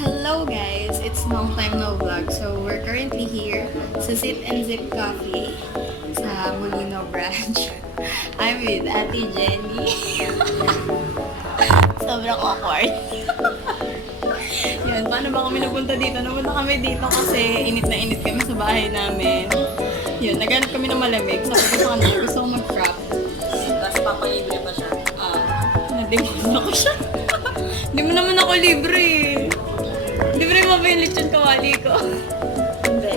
Hello guys! It's long time no vlog. So we're currently here sa Sit and Zip Café sa Molino branch. I'm with Ate Jenny. Sobrang awkward. Yan, paano ba kami napunta dito? Napunta kami dito kasi init na init kami sa bahay namin. Yun, naghanap kami ng malamig. Sabi ko sa kanya, gusto ko mag-crop. Tapos papalibre pa siya. Nadimon ako siya. Hindi mo naman ako libre. Libre mo ba yung lechon kawali ko? Hindi.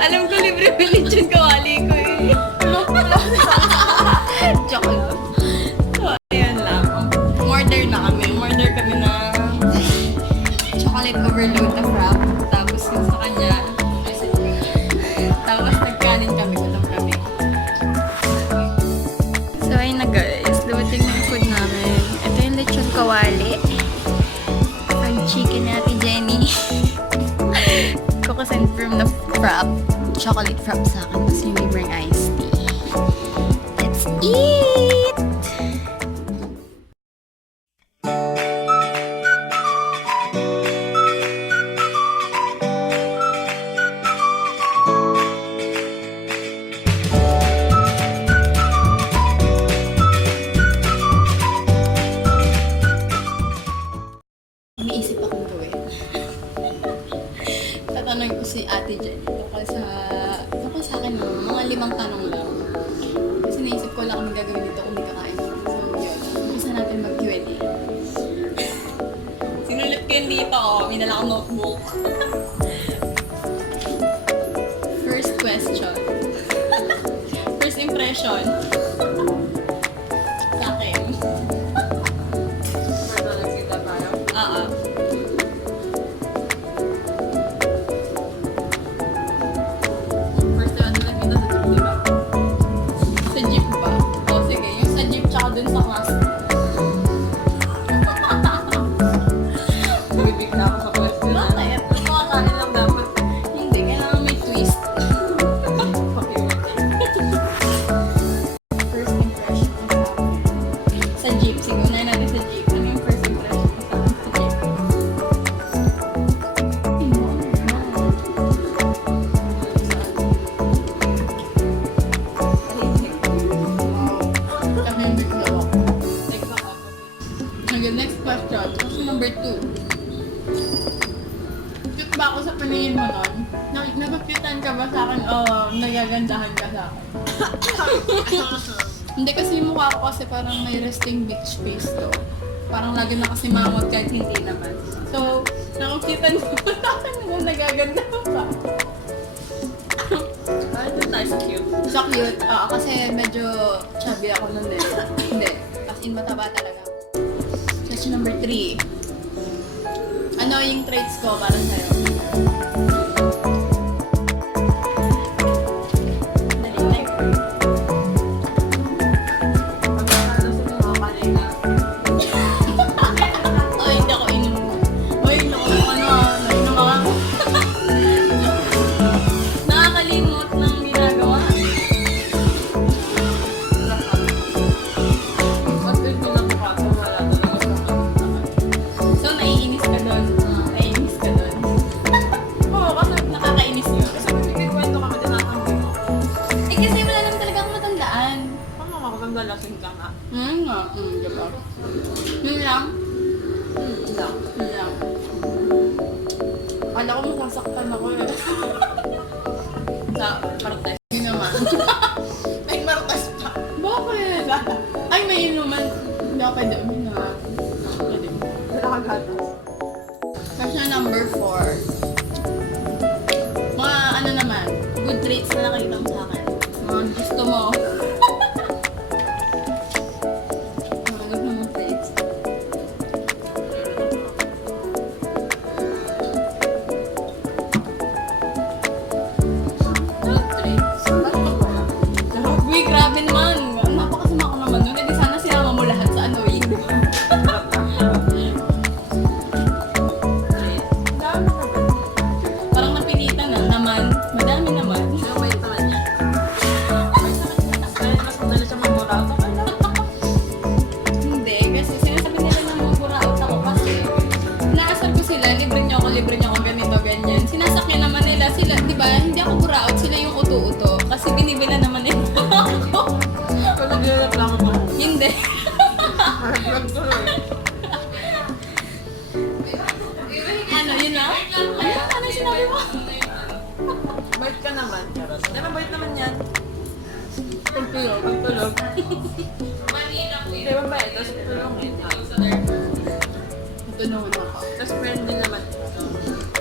Alam ko libre mo yung lechon kawali ko eh. Joke lang. So, ayan lang. Order na kami. Order kami ng chocolate overload na frap. Tapos yung sa kanya, tapos nagkanin kami. Gutom kami. So, ayun na guys. Dumating na yung food namin. Ito yung lechon kawali. Chicken natin, Jenny. Kukusend from the frap. Chocolate frap sa akin. Tapos yung libreng iced tea. Let's eat! Umiisip akong gawin. Tatanungin ko si Ate Jenny tungkol sa akin mga 5 tanong lang. Kasi naisip ko lang kami gagawin dito kung di kakain. So yun, umpisa natin mag-Q&A. Sinulit ko yun dito, may dala akong notebook. First question. First impression. Sa akin. First time na nakita sa jeep, diba? Sa jeep ba? O sige, yung sa jeep tsaka dun sa class. Bibigla ako sa question. Bakit? Makakanin lang dapat. Hindi, kailangan may twist. First impression ko sa akin. Sa jeep, siguro na natin sa jeep. Ano yung first impression ko sa akin sa jeep? Okay, next question. Question number 2. Cute ba ako sa paningin mo nun? Nagpapitan ka ba sa akin o nagagandahan ka sa akin? Hindi kasi yung mukha ko kasi parang may resting bitch face to. Parang lagi na kasi mamot kahit hindi naman. So, nakapitan mo sa akin na nagaganda ka. Ano tayo sa cute? So cute. Oo, kasi medyo chubby ako nun eh. Hindi. As in, mataba talaga. Question number 3. Ano yung traits ko para sa'yo? Dali, like. Pagkakano sa mga kanina. Ay, hindi ako inom. Ay, nainom ako. Nakakalimot ng ginagawa. Mas good mo lang pa. Wala talaga sa So, naiinis ka doon. Naiinis ka doon. Oo, kasi nakakainis yun. Kasi kung nagkikwento kami, tinatanggi mo. Eh, kasi wala naman talagang matandaan. Paano makakaganda lasing ka nga? Nga. Diba? Yun lang. Lang. Yun lang. Akala ko masasaktan ako eh. Sa Martes. Yun naman. Ay, Martes pa. Bakit? Ay, may inuman. Hindi ako pwede uminom. Pwede. Wala kang gatas. Question number 4. Mga ano naman, good traits na nakita mo sa akin. Mga gusto mo. Mga gusto mong traits. Good traits. Uy, grabe naman. Napakasama ko naman nun. Hindi sana sinama mo lahat sa annoying. Dami ka ba? naman. Charot. Hindi, mabait naman yan. Pagtulog. Pagtulog. Hindi, mabait. Tapos tulungin. Matulungan ako. Tapos friendly naman.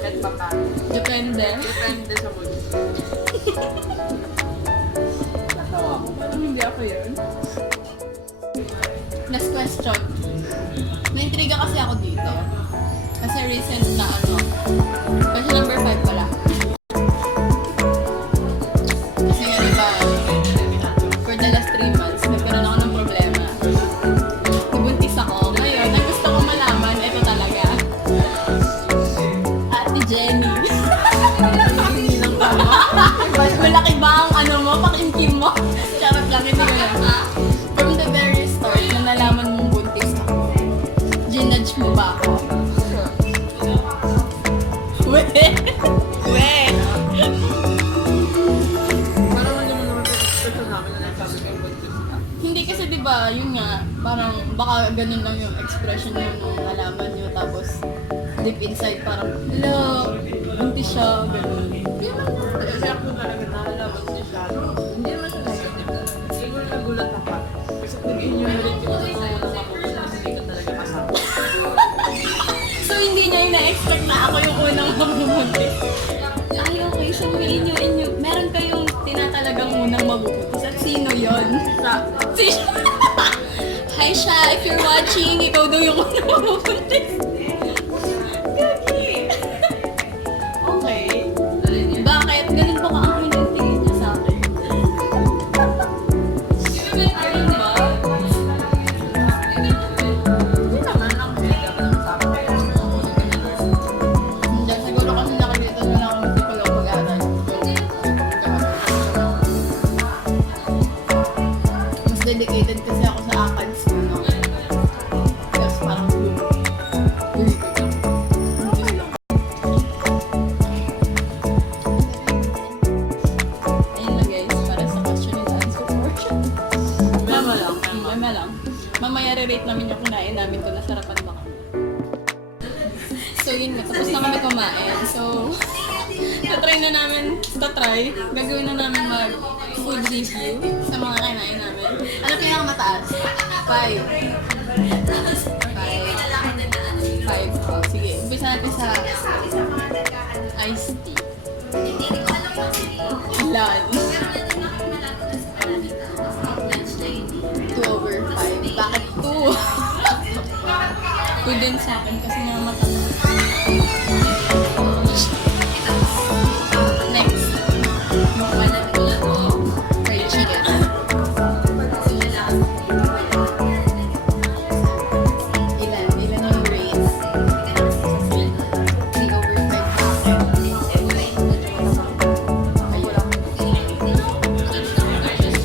Kahit pa pa. Depende. Depende sa mood. Natawa ko. Parang hindi ako yun. Last question. Naintriga kasi ako dito. Kasi recent na question number 5 pala. Kasi nga diba, for the last 3 months, nagkaroon ako ng problema. Nabuntis ako. Ngayon, ang gusto ko malaman, ito talaga. Ate Jenny. Hindi lang tama. Malaki ba ang mo, pakimkim mo? Charot lang, hindi ko lang. From the very start, na nalaman mong buntis ako, ginudge mo ba ako? We! Parang hindi mo naman expect namin na nasabi ko yung buntis ka. Hindi kasi diba, yun nga, parang baka ganun lang yung expression nyo nung nalaman nyo, tapos deep inside parang, hello, buntis siya, ganun. Kasi ako talaga nakalabas ni siya. Hindi naman siya negative. Siguro nagulat ako. Kasi nag-enumerate ko sa mga nakakuha kasi hindi ko talaga kasama. So hindi niya yung na-expect na ako yung unang mabubuntis. Ay, okay, so meron kayong tinatalagang unang mabubuntis. At sino yun? Hi Sha, if you're watching, ikaw daw yung unang mabubuntis. Gagi. Okay. Bakit? Ganun ba ka-amin yung tingin niya sa akin? Ayun ba? Hindi naman ang head up ng sa akin. Hindi, siguro kasi nakikita nyo lang hindi ko lang mag-aral. Mas dedicated kasi ako sa ACADS ko, no? Kasi parang ayun na guys, para sa question and answer portion. Mema lang. Mama lang. Mamaya re-rate namin yung kunain namin kung nasarapan ba kami. So yun nga, tapos na kami kumain. So, tatry na namin, gagawin na namin mag-food review sa mga kinain namin. Ano pinakamataas? 5. 5. Oh, sige, umpisa natin sa iced tea. Ilan? 2/5. Bakit 2? 2 din sa akin kasi nga mataas. Next. Fried chicken. Ilan yung grades? 3/5 bakit?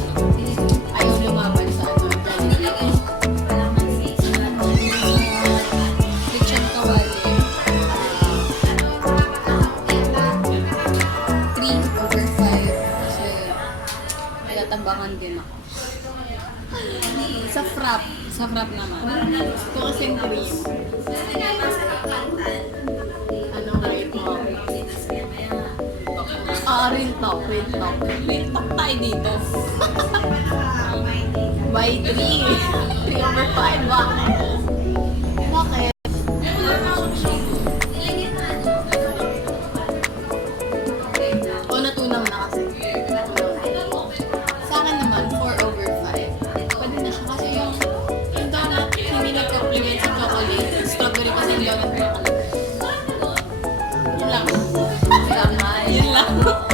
Ayaw lumaban sa lechon kawali. 3/5 kasi nagatabangan din ako. Sa frap naman. Ito kasing cream. Anong rate mo? Real talk tayo dito. By 3. 3/5. Bakit? Bakit? O, natunaw na kasi. Sa akin naman, 4/5. Pwede na siya kasi yung donut, hindi nag-complement sa chocolate. Strawberry kasi yung donut nakalagay. Yun lang. Yun lang.